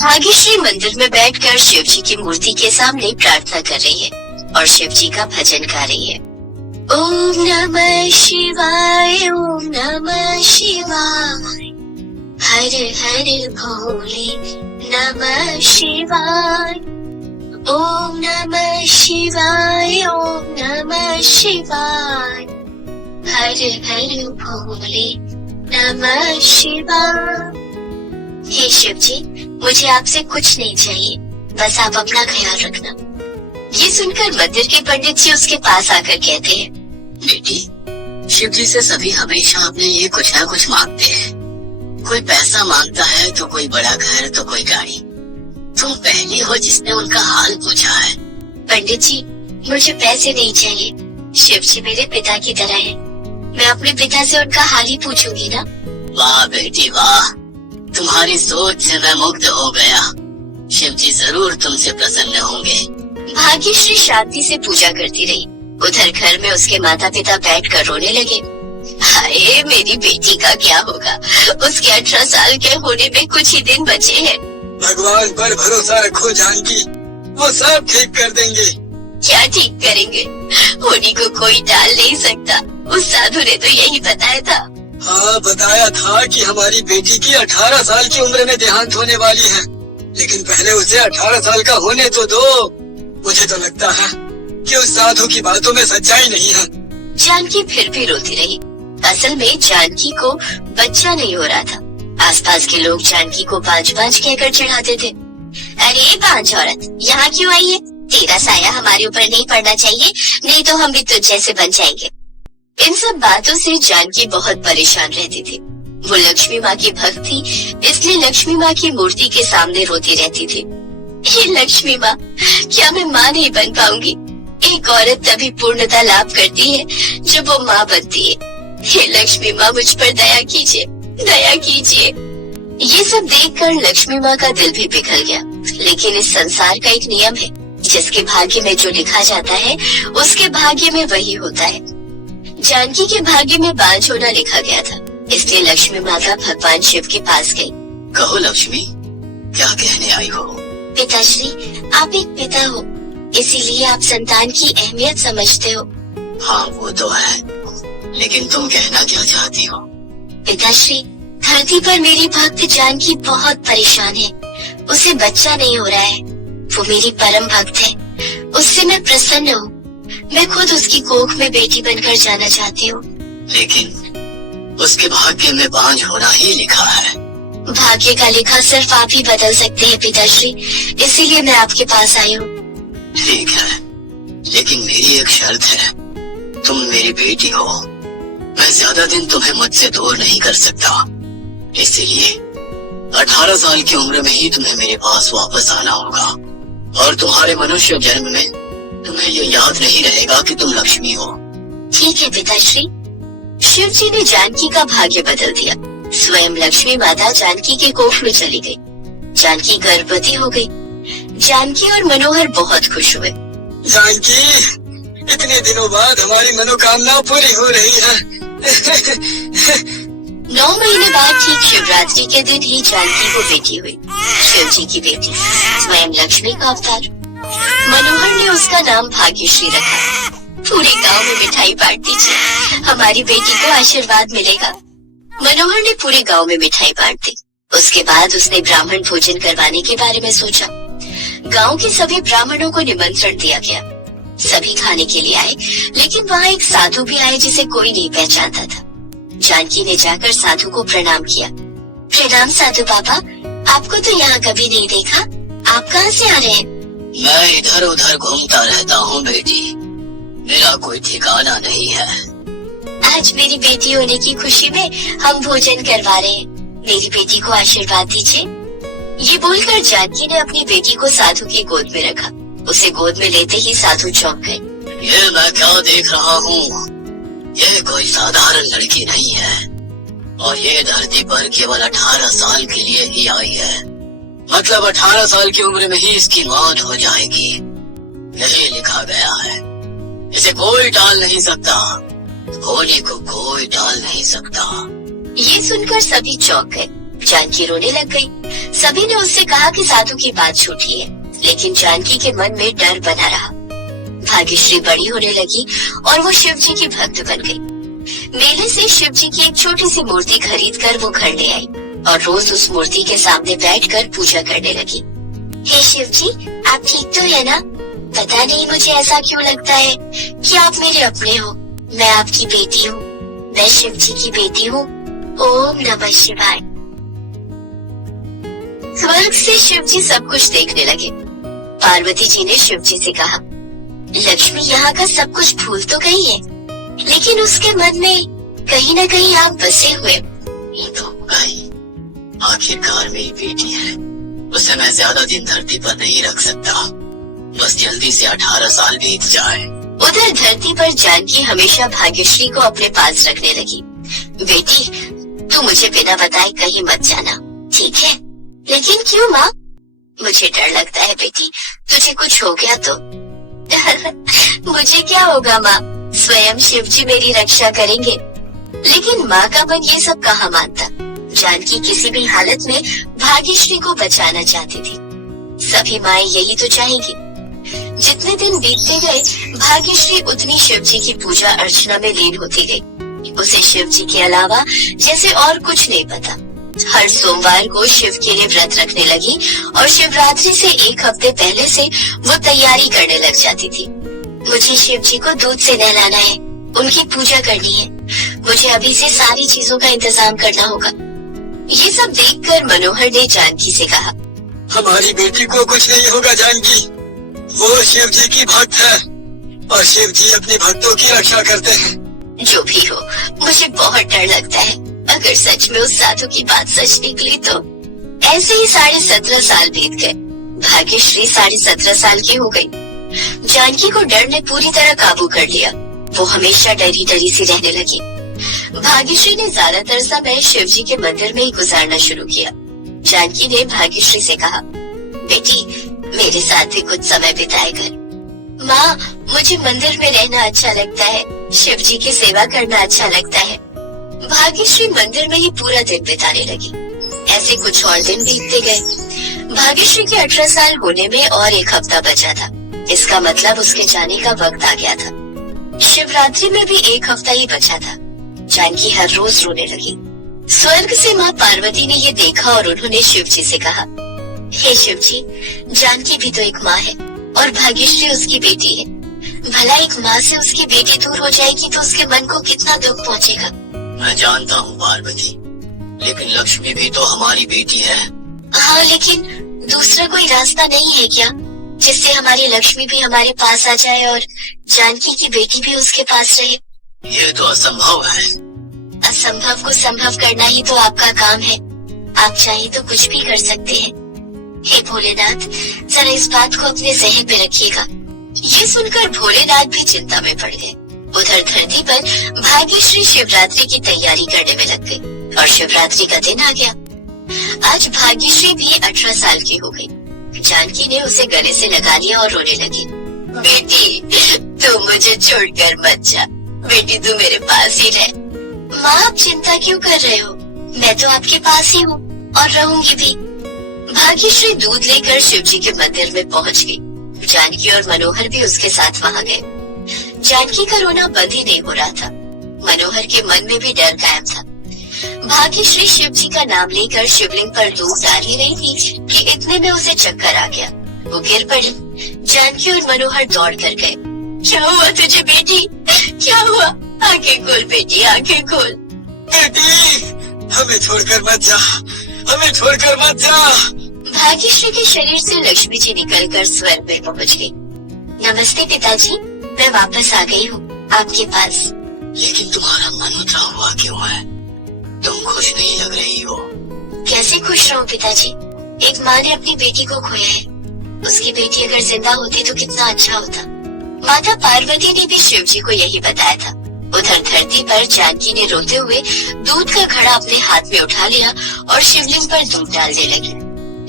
भाग्यश्री मंदिर में बैठकर शिव जी की मूर्ति के सामने प्रार्थना कर रही है और शिव जी का भजन गा रही है। ओम नमः शिवाय, ओम नमः शिवाय, हर हर भोले नमः शिवाय। ओम नमः शिवाय, ओम नमः शिवाय, हर हर भोले नमः शिवाय। हे शिव जी, मुझे आपसे कुछ नहीं चाहिए, बस आप अपना ख्याल रखना। ये सुनकर मंदिर के पंडित जी उसके पास आकर कहते हैं, बेटी, शिव जी से सभी हमेशा अपने लिए कुछ ना कुछ मांगते हैं। कोई पैसा मांगता है तो कोई बड़ा घर तो कोई गाड़ी। तुम पहली हो जिसने उनका हाल पूछा है। पंडित जी, मुझे पैसे नहीं चाहिए। शिव जी मेरे पिता की तरह है, मैं अपने पिता से उनका हाल ही पूछूंगी ना। वाह बेटी वाह, तुम्हारी सोच से मैं मुग्ध हो गया। शिव जी जरूर तुमसे प्रसन्न होंगे। भाग्यश्री शांति से पूजा करती रही। उधर घर में उसके माता पिता बैठकर रोने लगे। हाय, मेरी बेटी का क्या होगा? उसके 18 साल के होने में कुछ ही दिन बचे हैं। भगवान पर भरोसा रखो जानकी, वो सब ठीक कर देंगे। क्या ठीक करेंगे? होनी को कोई टाल नहीं सकता। उस साधु ने तो यही बताया था। हाँ, बताया था कि हमारी बेटी की 18 साल की उम्र में देहांत होने वाली है, लेकिन पहले उसे 18 साल का होने तो दो। मुझे तो लगता है कि उस साधु की बातों में सच्चाई नहीं है। जानकी फिर भी रोती रही। असल में जानकी को बच्चा नहीं हो रहा था। आसपास के लोग जानकी को बांझ कहकर चिढ़ाते थे। अरे बांझ औरत, यहाँ क्यों आई है? तेरा साया हमारे ऊपर नहीं पड़ना चाहिए, नहीं तो हम भी तुझ जैसे बन जाएंगे। इन सब बातों से जानकी बहुत परेशान रहती थी। वो लक्ष्मी माँ की भक्त थी, इसलिए लक्ष्मी माँ की मूर्ति के सामने रोती रहती थी। हे लक्ष्मी माँ, क्या मैं माँ नहीं बन पाऊंगी? एक औरत तभी पूर्णता लाभ करती है जब वो माँ बनती है। हे लक्ष्मी माँ, मुझ पर दया कीजिए, दया कीजिए। ये सब देखकर लक्ष्मी माँ का दिल भी पिघल गया। लेकिन इस संसार का एक नियम है, जिसके भाग्य में जो लिखा जाता है उसके भाग्य में वही होता है। जानकी के भाग्य में बांझ होना लिखा गया था, इसलिए लक्ष्मी माता भगवान शिव के पास गई। कहो लक्ष्मी, क्या कहने आई हो? पिताश्री, आप एक पिता हो, इसीलिए आप संतान की अहमियत समझते हो। हाँ वो तो है, लेकिन तुम कहना क्या चाहती हो? पिताश्री, धरती पर मेरी भक्त जानकी बहुत परेशान है। उसे बच्चा नहीं हो रहा है। वो मेरी परम भक्त है, उससे मैं प्रसन्न हूँ। मैं खुद उसकी कोख में बेटी बनकर जाना चाहती हूँ। लेकिन उसके भाग्य में बांझ होना ही लिखा है। भाग्य का लिखा सिर्फ आप ही बदल सकते हैं पिताश्री, इसीलिए मैं आपके पास आई हूँ। ठीक है, लेकिन मेरी एक शर्त है। तुम मेरी बेटी हो, मैं ज्यादा दिन तुम्हें मुझसे दूर नहीं कर सकता। इसीलिए 18 साल की उम्र में ही तुम्हें मेरे पास वापस आना होगा, और तुम्हारे मनुष्य जन्म में तुम्हें ये याद नहीं रहेगा कि तुम लक्ष्मी हो। ठीक है पिताश्री। शिव जी ने जानकी का भाग्य बदल दिया। स्वयं लक्ष्मी माता जानकी के कोख में चली गई। जानकी गर्भवती हो गई। जानकी और मनोहर बहुत खुश हुए। जानकी, इतने दिनों बाद हमारी मनोकामना पूरी हो रही है। 9 महीने बाद ठीक शिवरात्रि के दिन ही जानकी को बेटी हुई, शिव जी की बेटी, स्वयं लक्ष्मी का अवतार। मनोहर ने उसका नाम भाग्यश्री रखा। पूरे गांव में मिठाई बांट दीजिए, हमारी बेटी को आशीर्वाद मिलेगा। मनोहर ने पूरे गांव में मिठाई बांट दी। उसके बाद उसने ब्राह्मण भोजन करवाने के बारे में सोचा। गांव के सभी ब्राह्मणों को निमंत्रण दिया गया। सभी खाने के लिए आए, लेकिन वहाँ एक साधु भी आए जिसे कोई नहीं पहचानता था। जानकी ने जाकर साधु को प्रणाम किया। प्रणाम साधु बाबा, आपको तो यहाँ कभी नहीं देखा। आप कहाँ से आ रहे हैं? मैं इधर उधर घूमता रहता हूँ बेटी, मेरा कोई ठिकाना नहीं है। आज मेरी बेटी होने की खुशी में हम भोजन करवा रहे हैं। मेरी बेटी को आशीर्वाद दीजिए। ये बोलकर जानकी ने अपनी बेटी को साधु की गोद में रखा। उसे गोद में लेते ही साधु चौंक गए। ये मैं क्या देख रहा हूँ? ये कोई साधारण लड़की नहीं है, और ये धरती पर केवल 18 साल के लिए ही आई है। मतलब 18 साल की उम्र में ही इसकी मौत हो जाएगी, यही लिखा गया है। इसे कोई टाल नहीं सकता। होने को कोई टाल नहीं सकता। ये सुनकर सभी चौंक गए। जानकी रोने लग गई। सभी ने उससे कहा कि साधु की बात झूठी है, लेकिन जानकी के मन में डर बना रहा। भाग्यश्री बड़ी होने लगी और वो शिव जी की भक्त बन गई। मेले से शिव जी की एक छोटी सी मूर्ति खरीदकर वो घर ले आई और रोज उस मूर्ति के सामने बैठकर पूजा करने लगी। हे शिव जी, आप ठीक तो है ना? पता नहीं मुझे ऐसा क्यों लगता है कि आप मेरे अपने हो। मैं आपकी बेटी हूँ, मैं शिव जी की बेटी हूँ। ओम नमः शिवाय। स्वर्ग से शिव जी सब कुछ देखने लगे। पार्वती जी ने शिव जी से कहा, लक्ष्मी यहाँ का सब कुछ भूल तो गई है, लेकिन उसके मन में कहीं न कहीं आप बसे हुए। ये तो गई, आखिरकार मेरी बेटी है, उसे मैं ज्यादा दिन धरती पर नहीं रख सकता। बस जल्दी से 18 साल बीत जाए। उधर धरती पर जानकी हमेशा भाग्यश्री को अपने पास रखने लगी। बेटी, तू मुझे बिना बताए कहीं मत जाना, ठीक है? लेकिन क्यों माँ? मुझे डर लगता है बेटी, तुझे कुछ हो गया तो। मुझे क्या होगा माँ, स्वयं शिव जी मेरी रक्षा करेंगे। लेकिन माँ का मन ये सब कहाँ मानता। जानकी किसी भी हालत में भाग्यश्री को बचाना चाहती थी। सभी माएं यही तो चाहेंगी। जितने दिन बीतते गए, भाग्यश्री उतनी शिव जी की पूजा अर्चना में लीन होती गई। उसे शिव जी के अलावा जैसे और कुछ नहीं पता। हर सोमवार को शिव के लिए व्रत रखने लगी और शिवरात्रि से एक हफ्ते पहले से वो तैयारी करने लग जाती थी। मुझे शिव जी को दूध से नहलाना है, उनकी पूजा करनी है। मुझे अभी से सारी चीजों का इंतजाम करना होगा। ये सब देखकर मनोहर ने जानकी से कहा, हमारी बेटी को कुछ नहीं होगा जानकी, वो शिव जी की भक्त है और शिव जी अपने भक्तों की रक्षा करते हैं। जो भी हो, मुझे बहुत डर लगता है। अगर सच में उस साधु की बात सच निकली तो। ऐसे ही 17.5 साल बीत गए। भाग्यश्री 17.5 साल की हो गई। जानकी को डर ने पूरी तरह काबू कर लिया। वो हमेशा डरी डरी सी रहने लगी। भाग्यश्री ने ज्यादातर समय शिव जी के मंदिर में ही गुजारना शुरू किया। जानकी ने भाग्यश्री से कहा, बेटी, मेरे साथ भी कुछ समय बिताए कर। माँ, मुझे मंदिर में रहना अच्छा लगता है, शिव जी की सेवा करना अच्छा लगता है। भाग्यश्री मंदिर में ही पूरा दिन बिताने लगी। ऐसे कुछ और दिन बीतते गए। भाग्यश्री के 18 साल होने में और एक हफ्ता बचा था। इसका मतलब उसके जाने का वक्त आ गया था। शिवरात्रि में भी एक हफ्ता ही बचा था। जानकी हर रोज रोने लगी। स्वर्ग से माँ पार्वती ने ये देखा और उन्होंने शिव जी से कहा, हे शिव जी, जानकी भी तो एक माँ है और भाग्यश्री उसकी बेटी है। भला एक माँ से उसकी बेटी दूर हो जाएगी तो उसके मन को कितना दुख पहुँचेगा। मैं जानता हूँ पार्वती, लेकिन लक्ष्मी भी तो हमारी बेटी है। हाँ, लेकिन दूसरा कोई रास्ता नहीं है क्या, जिससे हमारी लक्ष्मी भी हमारे पास आ जाए और जानकी की बेटी भी उसके पास रहे? ये तो असंभव है। असंभव को संभव करना ही तो आपका काम है। आप चाहे तो कुछ भी कर सकते हैं। हे भोलेनाथ, जरा इस बात को अपने जहन में रखिएगा। ये सुनकर भोलेनाथ भी चिंता में पड़ गए। उधर धरती पर भाग्यश्री शिवरात्रि की तैयारी करने में लग गई और शिवरात्रि का दिन आ गया। आज भाग्यश्री भी 18 साल की हो गई। जानकी ने उसे गले से लगा लिया और रोने लगी। बेटी, तू मुझे छोड़कर मत जा। बेटी, तू मेरे पास ही रह। माँ, आप चिंता क्यों कर रहे हो? मैं तो आपके पास ही हूँ और रहूंगी भी। भाग्यश्री दूध लेकर शिव जी के मंदिर में पहुँच गई। जानकी और मनोहर भी उसके साथ वहाँ गए। जानकी का रोना बंद ही नहीं हो रहा था। मनोहर के मन में भी डर कायम था। भाग्यश्री शिव जी का नाम लेकर शिवलिंग पर दूध डाल ही रही थी कि इतने में उसे चक्कर आ गया। वो गिर पड़ी। जानकी और मनोहर दौड़ कर गए। क्या हुआ तुझे बेटी? क्या हुआ? आंखें खोल बेटी, आंखें खोल। बेटी, हमें छोड़कर मत जा, हमें छोड़कर मत जा। भाग्यश्री के शरीर से लक्ष्मी जी निकलकर स्वर्ग में पहुँच गई। नमस्ते पिताजी, मैं वापस आ गई हूँ आपके पास। लेकिन तुम्हारा मन उतरा हुआ क्यों है? तुम खुश नहीं लग रही हो। कैसे खुश रहूं पिताजी? एक माँ ने अपनी बेटी को खोया है। उसकी बेटी अगर जिंदा होती तो कितना अच्छा होता। माता पार्वती ने भी शिव जी को यही बताया था। उधर धरती पर जानकी ने रोते हुए दूध का घड़ा अपने हाथ में उठा लिया और शिवलिंग पर दूध डालने लगी।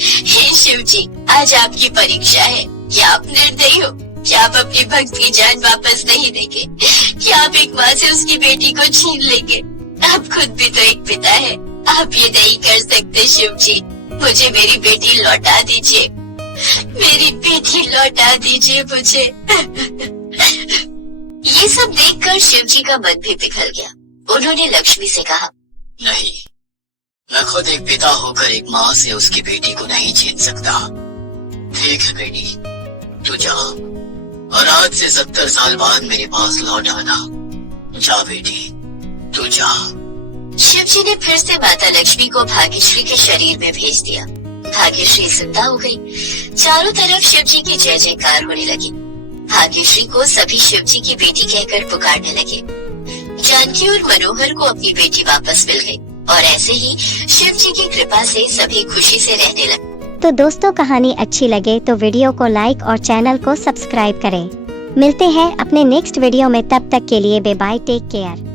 हे शिव जी, आज आपकी परीक्षा है। क्या आप निर्दयी हो? क्या आप अपनी भक्त की जान वापस नहीं देंगे? क्या आप एक माँ से उसकी बेटी को छीन लेंगे? आप खुद भी तो एक पिता है। आप ये नहीं कर सकते शिव जी। मुझे मेरी बेटी लौटा दीजिए, मेरी बेटी लौटा दीजिए मुझे। ये सब देखकर शिव जी का मन भी पिघल गया। उन्होंने लक्ष्मी से कहा, नहीं, मैं खुद एक पिता होकर एक माँ से उसकी बेटी को नहीं छीन सकता। ठीक है बेटी, तू जा और आज से 70 साल बाद मेरे पास लौट आना। जा बेटी, तू जा। शिव जी ने फिर से माता लक्ष्मी को भाग्यश्री के शरीर में भेज दिया। भाग्यश्री जिंदा हो गई। चारों तरफ शिव जी की जय जयकार होने लगी। भाग्यश्री को सभी शिव जी की बेटी कहकर पुकारने लगे। जानकी और मनोहर को अपनी बेटी वापस मिल गई और ऐसे ही शिव जी की कृपा से सभी खुशी से रहने लगे। तो दोस्तों, कहानी अच्छी लगे तो वीडियो को लाइक और चैनल को सब्सक्राइब करें। मिलते हैं अपने नेक्स्ट वीडियो में, तब तक के लिए बाय बाय, टेक केयर।